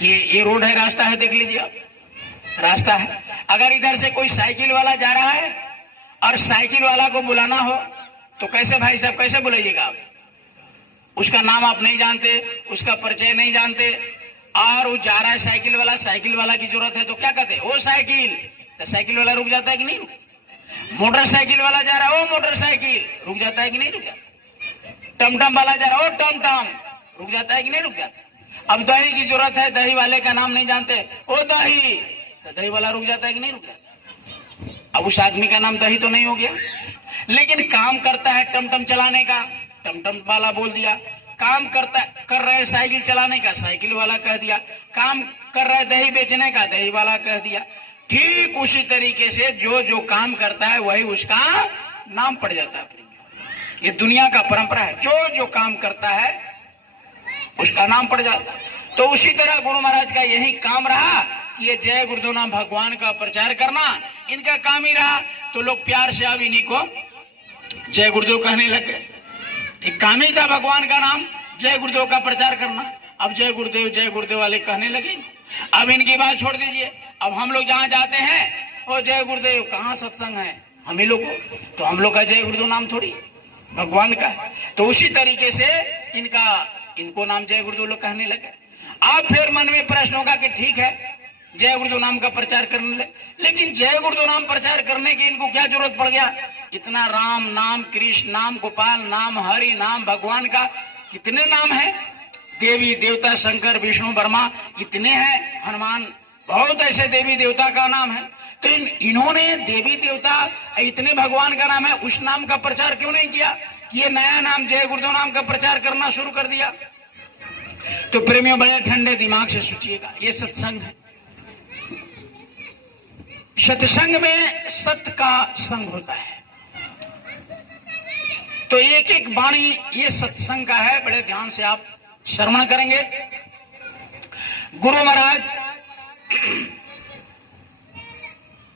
ये रोड है, रास्ता है, देख लीजिए आप, रास्ता है। अगर इधर से कोई साइकिल वाला जा रहा है और साइकिल वाला को बुलाना हो तो कैसे भाई साहब, कैसे बुलाइएगा आप? उसका नाम आप नहीं जानते, उसका परिचय नहीं जानते, और वो जा रहा है साइकिल वाला की जरूरत है तो क्या कहते हैं? वो साइकिल, तो साइकिल वाला रुक जाता है कि नहीं? मोटरसाइकिल वाला जा रहा है, वो मोटरसाइकिल रुक जाता है कि नहीं रुक जाता? टमटम वाला जा रहा है, वो टमटम रुक जाता है कि नहीं रुक जाता? अब दही की जरूरत है, दही वाले का नाम नहीं जानते, वो दही, तो दही वाला रुक जाता है कि नहीं रुक जाता? अब उस आदमी का नाम दही तो नहीं हो गया, लेकिन काम करता है टमटम चलाने का, टमटम वाला बोल दिया। काम कर रहे साइकिल चलाने का, साइकिल वाला कह दिया। काम कर रहे दही बेचने का, दही वाला कह दिया। ठीक उसी तरीके से जो जो काम करता है वही उसका नाम पड़ जाता है। ये दुनिया का परंपरा है, जो जो काम करता है उसका नाम पड़ जाता है। तो उसी तरह गुरु महाराज का यही काम रहा कि ये जय गुरुदेव नाम भगवान का प्रचार करना इनका काम ही रहा। तो लोग प्यार से अब इन्हीं को जय गुरुदेव कहने लगे। एक काम ही था भगवान का नाम जय गुरुदेव का प्रचार करना। अब जय गुरुदेव वाले कहने लगे। अब इनकी बात छोड़ दीजिए, अब हम लोग जहाँ जाते हैं वो जय गुरुदेव, कहाँ सत्संग है हम ही लोग को, तो हम लोग का जय गुरुदेव नाम थोड़ी भगवान का है। तो उसी तरीके से इनको नाम जय गुरुदेव लोग कहने लगे। अब फिर मन में प्रश्न होगा कि ठीक है जय गुरुदेव नाम का प्रचार करने लगे, लेकिन जय गुरुदेव नाम प्रचार करने की इनको क्या जरूरत पड़ गया? इतना राम नाम, कृष्ण नाम, गोपाल नाम, हरि नाम, भगवान का कितने नाम है, देवी देवता शंकर विष्णु ब्रह्मा इतने हैं, हनुमान, बहुत ऐसे देवी देवता का नाम है। तो इन्होंने देवी देवता इतने भगवान का नाम है, उस नाम का प्रचार क्यों नहीं किया? ये नया नाम जय गुरुदेव नाम का प्रचार करना शुरू कर दिया। तो प्रेमियों बड़े ठंडे दिमाग से सोचिएगा, ये सत्संग है। सत्संग में सत्य का संग होता है। तो एक एक वाणी ये सत्संग का है, बड़े ध्यान से आप श्रवण करेंगे। गुरु महाराज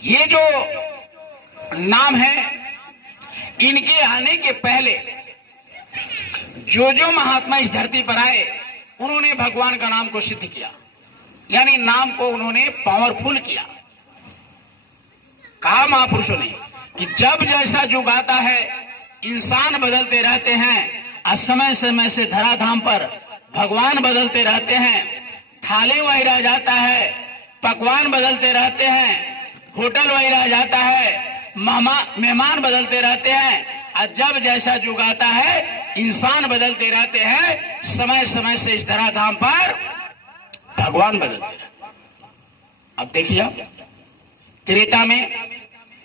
ये जो नाम है, इनके आने के पहले जो जो महात्मा इस धरती पर आए उन्होंने भगवान का नाम को सिद्ध किया, यानी नाम को उन्होंने पावरफुल किया। कहा महापुरुषों ने कि जब जैसा युग आता है इंसान बदलते रहते हैं, और समय समय से धराधाम पर भगवान बदलते रहते हैं, थाली वही रह जाता है, पकवान बदलते रहते हैं, होटल वही रह जाता है, मेहमान बदलते रहते हैं, और जब जैसा युग आता है इंसान बदलते रहते हैं, समय समय से इस धराधाम पर भगवान बदलते रहते हैं। अब देखिए, त्रेता में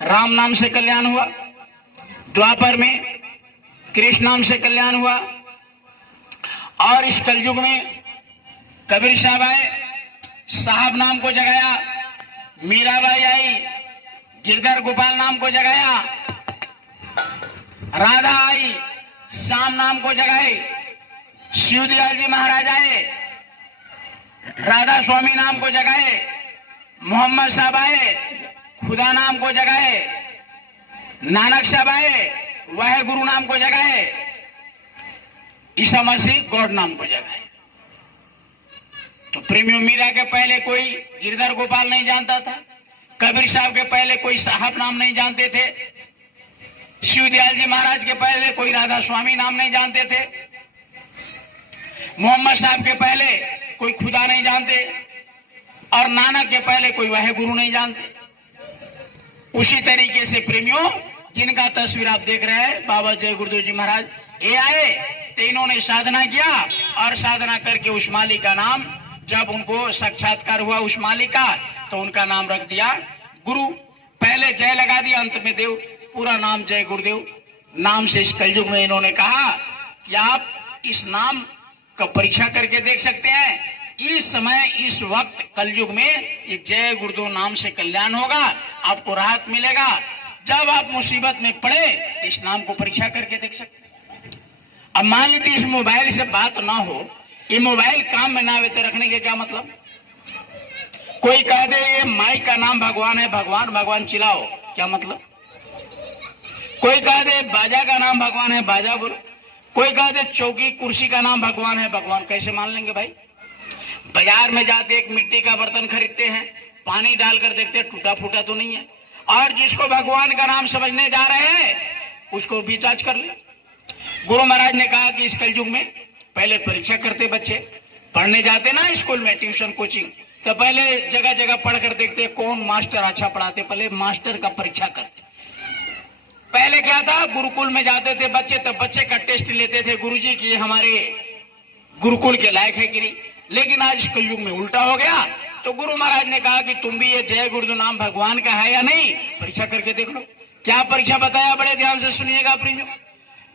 राम नाम से कल्याण हुआ, द्वापर में कृष्ण नाम से कल्याण हुआ, और इस कलयुग में कबीर साहब आए, साहब नाम को जगाया, मीराबाई आई, गिरधर गोपाल नाम को जगाया, राधा आई, श्याम नाम को जगाए, शिवदयाल जी महाराज आए, राधा स्वामी नाम को जगाए, मोहम्मद साहब आए, खुदा नाम को जगाए, नानक साहब आए, वह गुरु नाम को जगाए, ईसा मसीह गॉड नाम को जगाए। तो प्रेमियों, मीरा के पहले कोई गिरधर गोपाल नहीं जानता था, कबीर साहब के पहले कोई साहब नाम नहीं जानते थे, शिवदयाल जी महाराज के पहले कोई राधा स्वामी नाम नहीं जानते थे, मोहम्मद साहब के पहले कोई खुदा नहीं जानते, और नानक के पहले कोई वह गुरु नहीं जानते। उसी तरीके से प्रेमियों, जिनका तस्वीर आप देख रहे हैं, बाबा जय गुरुदेव जी महाराज, ये आए तो इन्होंने साधना किया, और साधना करके उस मालिक का नाम, जब उनको साक्षात्कार हुआ उस मालिक का, तो उनका नाम रख दिया गुरु। पहले जय लगा दिया, अंत में देव, पूरा नाम जय गुरुदेव नाम से इस कलयुग में इन्होंने कहा कि आप इस नाम का परीक्षा करके देख सकते हैं। इस समय इस वक्त कलयुग में ये जय गुरुदेव नाम से कल्याण होगा, आपको राहत मिलेगा। जब आप मुसीबत में पड़े इस नाम को परीक्षा करके देख सकते हैं। अब मान लीजिए इस मोबाइल से बात ना हो, ये मोबाइल काम में ना आवे, तो रखने के क्या मतलब? कोई कह दे ये माइक का नाम भगवान है, भगवान भगवान चिल्लाओ, क्या मतलब? कोई कह दे बाजा का नाम भगवान है, बाजा बोलो। कोई कह दे चौकी कुर्सी का नाम भगवान है, भगवान, कैसे मान लेंगे भाई? बाजार में जाते एक मिट्टी का बर्तन खरीदते हैं, पानी डालकर देखते हैं टूटा फूटा तो नहीं है, और जिसको भगवान का नाम समझने जा रहे हैं उसको भी जांच कर ले। गुरु महाराज ने कहा कि इस कलयुग में पहले परीक्षा करते बच्चे, पढ़ने जाते ना स्कूल में ट्यूशन कोचिंग, तो पहले जगह जगह पढ़ कर देखते कौन मास्टर अच्छा पढ़ाते, पहले मास्टर का परीक्षा करते। पहले क्या था, गुरुकुल में जाते थे बच्चे, तब बच्चे का टेस्ट लेते थे गुरुजी की हमारे गुरुकुल के लायक है कि नहीं। लेकिन आज कलयुग में उल्टा हो गया, तो गुरु महाराज ने कहा कि तुम भी ये जय गुरुदेव नाम भगवान का है या नहीं, परीक्षा करके देख लो। क्या परीक्षा बताया, बड़े ध्यान से सुनिएगा प्रियो।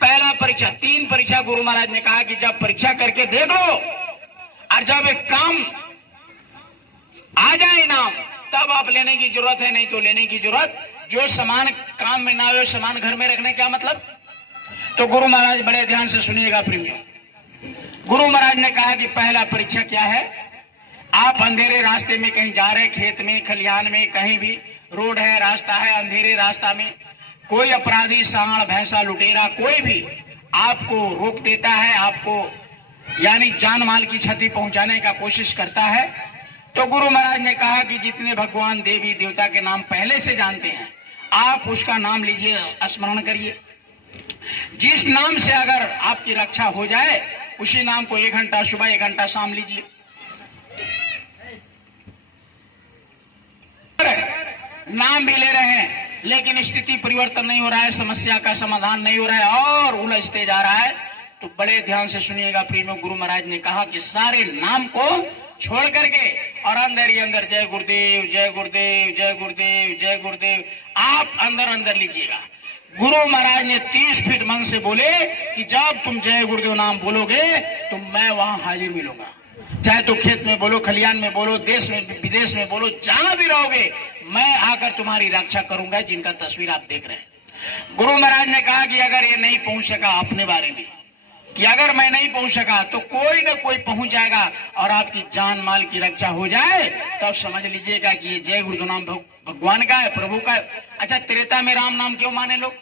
पहला परीक्षा, 3 परीक्षा गुरु महाराज ने कहा कि जब परीक्षा करके दे दो और जब एक काम आ जाए नाम, तब आप लेने की जरूरत है, नहीं तो लेने की जरूरत। जो सामान काम में ना हो सामान घर में रखने क्या मतलब। तो गुरु महाराज बड़े ध्यान से सुनिएगा प्रियो। गुरु महाराज ने कहा कि पहला परीक्षा क्या है, आप अंधेरे रास्ते में कहीं जा रहे, खेत में खलिहान में कहीं भी रोड है, रास्ता है, अंधेरे रास्ता में कोई अपराधी, सांड, भैंसा, लुटेरा कोई भी आपको रोक देता है, आपको यानी जान माल की क्षति पहुंचाने का कोशिश करता है, तो गुरु महाराज ने कहा कि जितने भगवान देवी देवता के नाम पहले से जानते हैं आप उसका नाम लीजिए, स्मरण करिए। जिस नाम से अगर आपकी रक्षा हो जाए उसी नाम को 1 घंटा सुबह 1 घंटा शाम लीजिए। नाम भी ले रहे हैं लेकिन स्थिति परिवर्तन नहीं हो रहा है, समस्या का समाधान नहीं हो रहा है और उलझते जा रहा है, तो बड़े ध्यान से सुनिएगा प्रियो। गुरु महाराज ने कहा कि सारे नाम को छोड़ करके और अंदर ही अंदर जय गुरुदेव जय गुरुदेव जय गुरुदेव जय गुरुदेव आप अंदर अंदर लीजिएगा। गुरु महाराज ने 30 फीट मन से बोले कि जब तुम जय गुरुदेव नाम बोलोगे तो मैं वहां हाजिर मिलूंगा, चाहे तो खेत में बोलो, खलियान में बोलो, देश में विदेश में बोलो, जहां भी रहोगे मैं आकर तुम्हारी रक्षा करूंगा, जिनका तस्वीर आप देख रहे हैं। गुरु महाराज ने कहा कि अगर ये नहीं पहुंच सका अपने बारे में, कि अगर मैं नहीं पहुंच सका तो कोई ना कोई पहुंच जाएगा और आपकी जान माल की रक्षा हो जाए, तो समझ लीजिएगा कि ये जय गुरुदेव नाम भगवान का है, प्रभु का है। अच्छा, त्रेता में राम नाम क्यों माने लोग?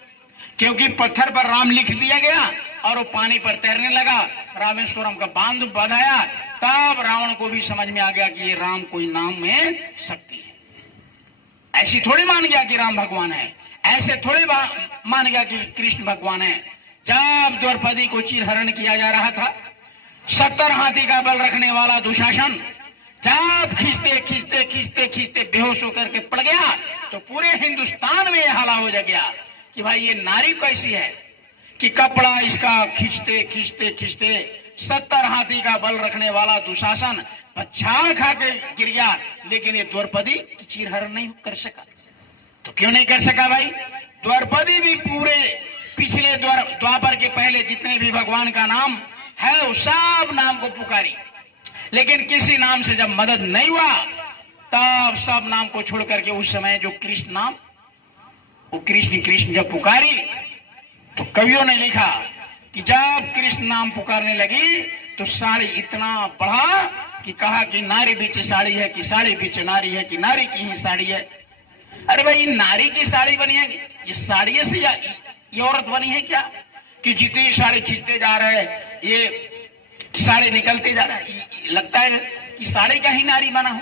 क्योंकि पत्थर पर राम लिख दिया गया और वो पानी पर तैरने लगा, रामेश्वरम का बांध बंधाया, तब रावण को भी समझ में आ गया कि ये राम कोई नाम में शक्ति है। ऐसी थोड़ी मान गया कि राम भगवान है, ऐसे थोड़े मान गया कि कृष्ण भगवान है। जब द्रौपदी को चीरहरण किया जा रहा था, 70 हाथी का बल रखने वाला दुशासन जब खींचते खींचते खींचते खींचते बेहोश होकर के पड़ गया, तो पूरे हिंदुस्तान में यह हाला हो गया कि भाई ये नारी कैसी है कि कपड़ा इसका खींचते खींचते खींचते 70 हाथी का बल रखने वाला दुशासन पछाड़ खा के गिर गया, लेकिन ये द्रौपदी चीरहरण नहीं कर सका। तो क्यों नहीं कर सका भाई? द्रौपदी भी पूरे पिछले द्वापर के पहले जितने भी भगवान का नाम है वो सब नाम को पुकारी, लेकिन किसी नाम से जब मदद नहीं हुआ तब सब नाम को छोड़ करके उस समय जो कृष्ण नाम, वो कृष्ण कृष्ण जब पुकारी, तो कवियों ने लिखा कि जब कृष्ण नाम पुकारने लगी तो साड़ी इतना बढ़ा कि कहा कि नारी बीच साड़ी है कि साड़ी बीच नारी है कि नारी की ही साड़ी है। अरे भाई, नारी की साड़ी बनी है, ये साड़ी से या ये औरत बनी है क्या कि जितनी साड़ी खींचते जा रहे हैं ये साड़ी निकलते जा रहा है, लगता है कि साड़ी का ही नारी बना हो।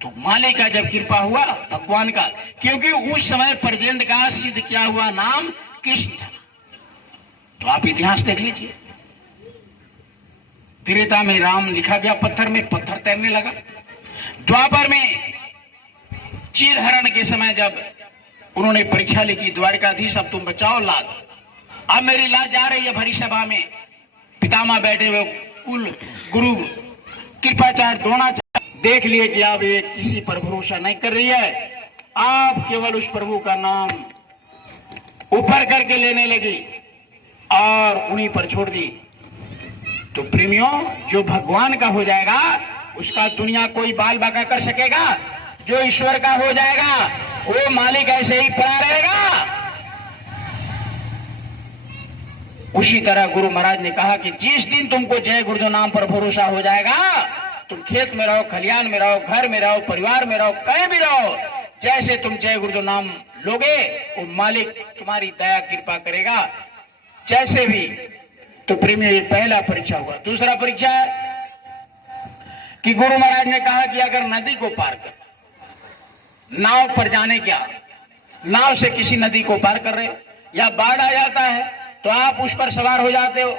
तो मालिक का जब कृपा हुआ भगवान का, क्योंकि उस समय प्रेजेंट का सिद्ध किया हुआ नाम कृष्ण था। तो आप इतिहास देख लीजिए, त्रेता में राम लिखा गया पत्थर में, पत्थर तैरने लगा। द्वापर में चीरहरण के समय जब उन्होंने परीक्षा लिखी, द्वारिकाधीश अब तुम बचाओ लाद, अब मेरी लाद जा रही है भरी सभा में, पितामह बैठे हुए, कुल गुरु कृपाचार्य द्रोणाचार्य देख लिए कि अब ये किसी पर भरोसा नहीं कर रही है, आप केवल उस प्रभु का नाम ऊपर करके लेने लगी और उन्हीं पर छोड़ दी। तो प्रेमियों, जो भगवान का हो जाएगा उसका दुनिया कोई बाल बाका कर सकेगा, जो ईश्वर का हो जाएगा वो मालिक ऐसे ही पड़ा रहेगा। उसी तरह गुरु महाराज ने कहा कि जिस दिन तुमको जय गुरुदेव नाम पर भरोसा हो जाएगा, तुम खेत में रहो, खलियान में रहो, घर में रहो, परिवार में रहो, कहीं भी रहो, जैसे तुम जय गुरुदेव नाम लोगे वो मालिक तुम्हारी दया कृपा करेगा जैसे भी। तो प्रेमी, ये पहला परीक्षा हुआ। दूसरा परीक्षा है कि गुरु महाराज ने कहा कि अगर नदी को पार कर नाव पर जाने क्या, नाव से किसी नदी को पार कर रहे हो या बाढ़ आ जाता है तो आप उस पर सवार हो जाते हो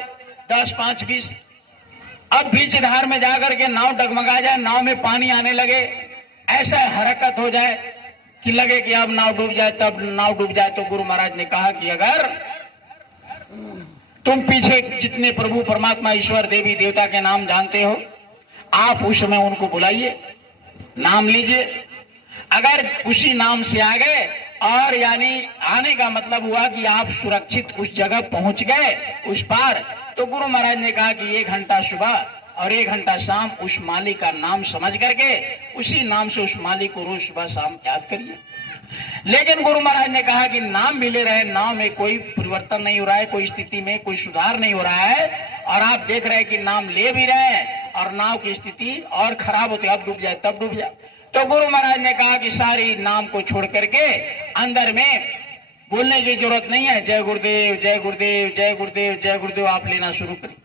10, 5, 20। अब बीच धार में जाकर के नाव डगमगा जाए, नाव में पानी आने लगे, ऐसा हरकत हो जाए कि लगे कि अब नाव डूब जाए, तब नाव डूब जाए, तो गुरु महाराज ने कहा कि अगर तुम पीछे जितने प्रभु परमात्मा ईश्वर देवी देवता के नाम जानते हो, आप उस समय उनको बुलाइए, नाम लीजिए। अगर उसी नाम से आ गए और यानी आने का मतलब हुआ कि आप सुरक्षित उस जगह पहुंच गए उस पार, तो गुरु महाराज ने कहा कि 1 घंटा सुबह और 1 घंटा शाम उस मालिक का नाम समझ करके उसी नाम से उस मालिक को रोज सुबह शाम याद करिए। लेकिन गुरु महाराज ने कहा कि नाम भी ले रहे, नाव में कोई परिवर्तन नहीं हो रहा है, कोई स्थिति में कोई सुधार नहीं हो रहा है, और आप देख रहे हैं कि नाम ले भी रहे हैं और नाव की स्थिति और खराब होती है, अब डूब जाए तब डूब जाए। तो गुरु महाराज ने कहा कि सारी नाम को छोड़ करके अंदर में बोलने की जरूरत नहीं है, जय गुरुदेव जय गुरुदेव जय गुरुदेव जय गुरुदेव आप लेना शुरू करें।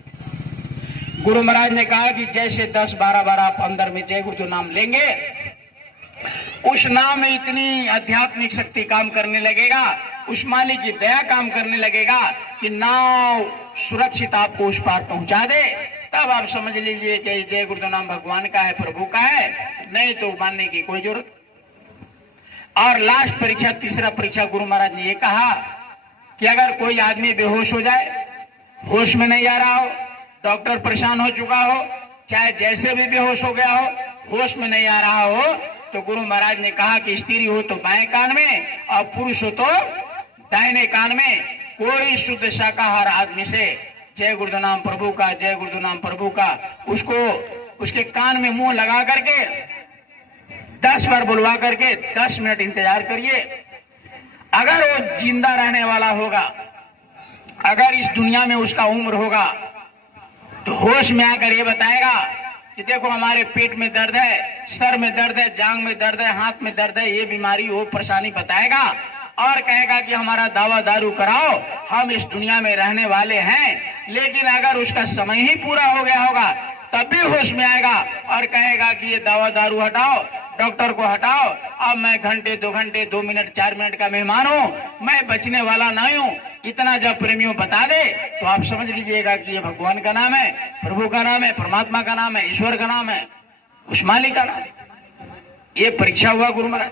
गुरु महाराज ने कहा कि जैसे 10, 12 बार आप अंदर में जय गुरुदेव नाम लेंगे, उस नाम में इतनी आध्यात्मिक शक्ति काम करने लगेगा, उस मालिक की दया काम करने लगेगा कि नाव सुरक्षित आपको उस पार पहुंचा दे। तब आप समझ लीजिए कि जय गुरुदेव नाम भगवान का है, प्रभु का है, नहीं तो मानने की कोई जरूरत। और लास्ट परीक्षा, तीसरा परीक्षा, गुरु महाराज ने ये कहा कि अगर कोई आदमी बेहोश हो जाए, होश में नहीं आ रहा हो, डॉक्टर परेशान हो चुका हो, चाहे जैसे भी बेहोश हो गया हो, होश में नहीं आ रहा हो, तो गुरु महाराज ने कहा कि स्त्री हो तो बाएं कान में और पुरुष हो तो दाहिने कान में कोई शुद्ध शाकाहार आदमी से जय गुरुदेव नाम प्रभु का, जय गुरुदेव नाम प्रभु का, उसको उसके कान में मुंह लगा करके 10 बार बुलवा करके 10 मिनट इंतजार करिए। अगर वो जिंदा रहने वाला होगा, अगर इस दुनिया में उसका उम्र होगा, तो होश में आकर ये बताएगा कि देखो हमारे पेट में दर्द है, सर में दर्द है, जांग में दर्द है, हाथ में दर्द है, ये बीमारी वो परेशानी बताएगा और कहेगा कि हमारा दवा दारू कराओ, हम इस दुनिया में रहने वाले हैं। लेकिन अगर उसका समय ही पूरा हो गया होगा तब भी होश में आएगा और कहेगा कि ये दवा दारू हटाओ, डॉक्टर को हटाओ, अब मैं घंटे 2 घंटे 2 मिनट 4 मिनट का मेहमान हूँ, मैं बचने वाला नहीं हूँ। इतना जब प्रेमियों बता दे तो आप समझ लीजिएगा कि ये भगवान का नाम है, प्रभु का नाम है, परमात्मा का नाम है, ईश्वर का नाम है, उस मालिक का नाम है। ये परीक्षा हुआ गुरु महाराज।